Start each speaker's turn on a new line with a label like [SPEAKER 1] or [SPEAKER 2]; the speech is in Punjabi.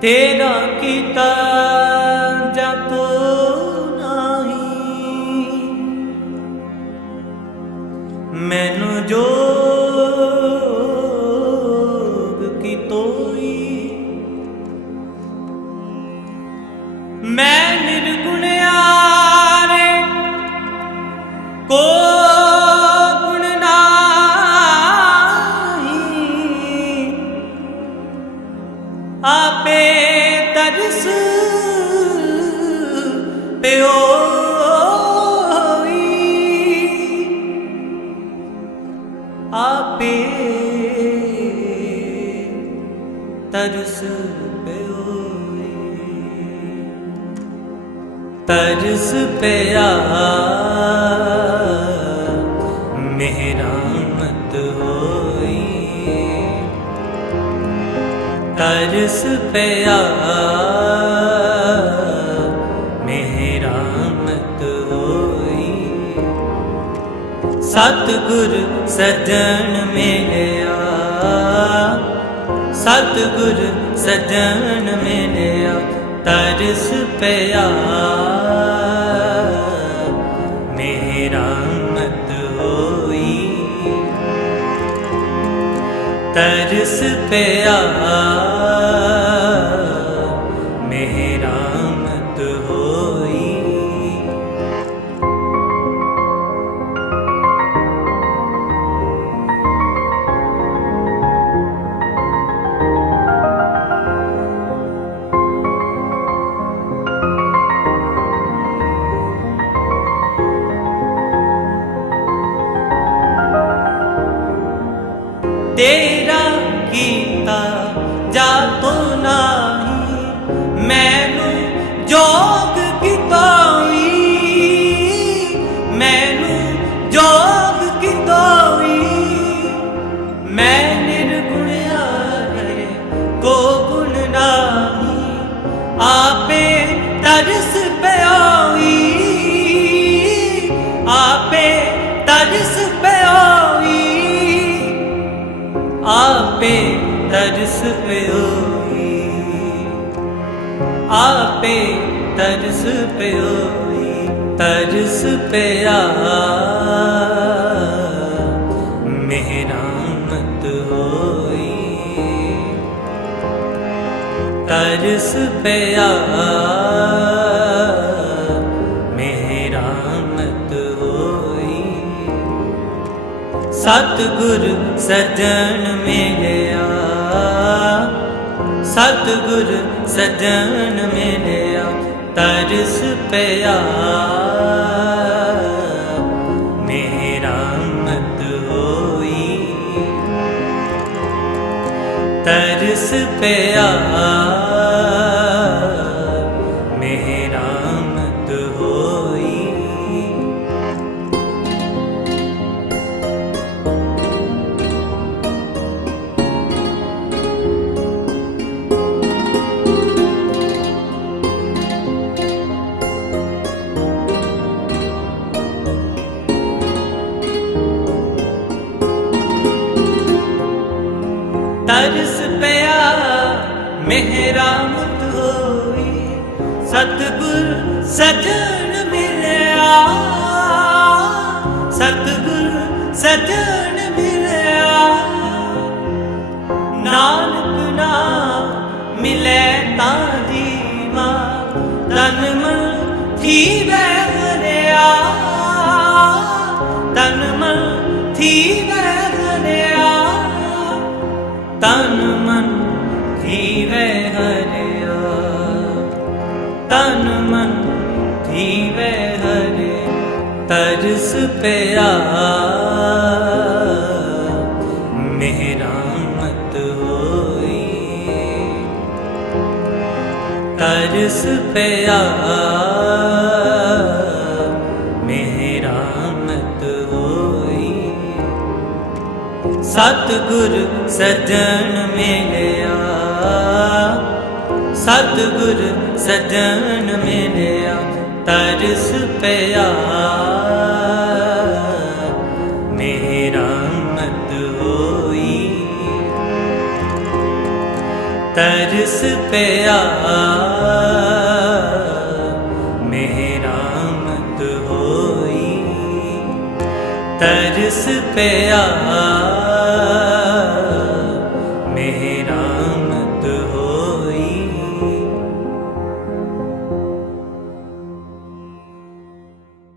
[SPEAKER 1] ਤੇਰਾ ਕੀਤਾ ਜਪ ਨਹੀਂ। ਮੈਨੂੰ ਜੋ ਆਪੇ ਤਰਸ ਪਿਓਈ ਆਪੇ ਤਰਸ ਪਿਓਈ ਤਰਸ ਪਿਆ ਤਰਸ ਪਿਆ ਮਿਹਰਾਮਤ ਹੋਈ। ਸਤਿਗੁਰ ਸਜਣ ਮਿਲਿਆ। ਸਤਿਗੁਰ ਸਜਣ ਮਿਲਿਆ, ਤਰਸ ਪਿਆ। ਮਿਹਰਾਮਤ ਹੋਈ। ਤਰਸ ਪਿਆ। ਤੇਰਾ ਕੀਤਾ ਜਾਤੋ ਨਾਹੀ ਮੈਨੂੰ ਜੋ ਆਪੇ ਤਰਸ ਪਿਓਈ। ਆਪੇ ਤਰਸ ਪਿਓਈ ਤਰਸ ਪਿਆ। ਮਿਹਰਾਮਤ ਹੋਈ। ਤਰਸ ਪਿਆ। ਸਤਿਗੁਰ ਸਜਣ ਮਿਲਿਆ। ਸਤਿਗੁਰ ਸਜਣ ਮਿਲਿਆ ਤਰਸ ਪਿਆ। ਮੇਰਾ ਮਿਹਰਾਮਤ ਹੋਈ। ਤਰਸ ਪਿਆ। ਤਰਸ ਪਿਆ ਮਿਹਰਾਮਤ ਹੋਈ, ਸਤਿਗੁਰ ਸਜਣ ਮਿਲਿਆ। ਸਤਗੁਰ ਸਜਣ ਮਿਲਿਆ। ਨਾਨਕ ਨਾ ਮਿਲੇ ਤਾਂ ਜੀਵਾ, ਤਨ ਮਨ ਥੀਵੇ ਹਰਿਆ। ਤਨ ਮਨ ਥੀਵੇ ਹਰਿਆ। ਤਨ ਮਨ ਥੀਵੇ ਹਰਿਆ। ਤਨ ਮਨ ਥੀਵੇ ਹਰੇ ਤਰਸ ਪਿਆ। ਮਿਹਰਾਮਤ ਹੋਈ। ਤਰਸ ਪਿਆ। ਸਤ ਗੁਰ ਸਜਣ ਮਿਲਿਆ। ਸਤ ਗੁਰ ਸਜਣ ਮਿਲਿਆ, ਤਰਸ ਪਿਆ। ਮੇਰਾ ਮਤ ਹੋਈ। ਤਰਸ ਪਿਆ। ਤਰਸ ਪਿਆ।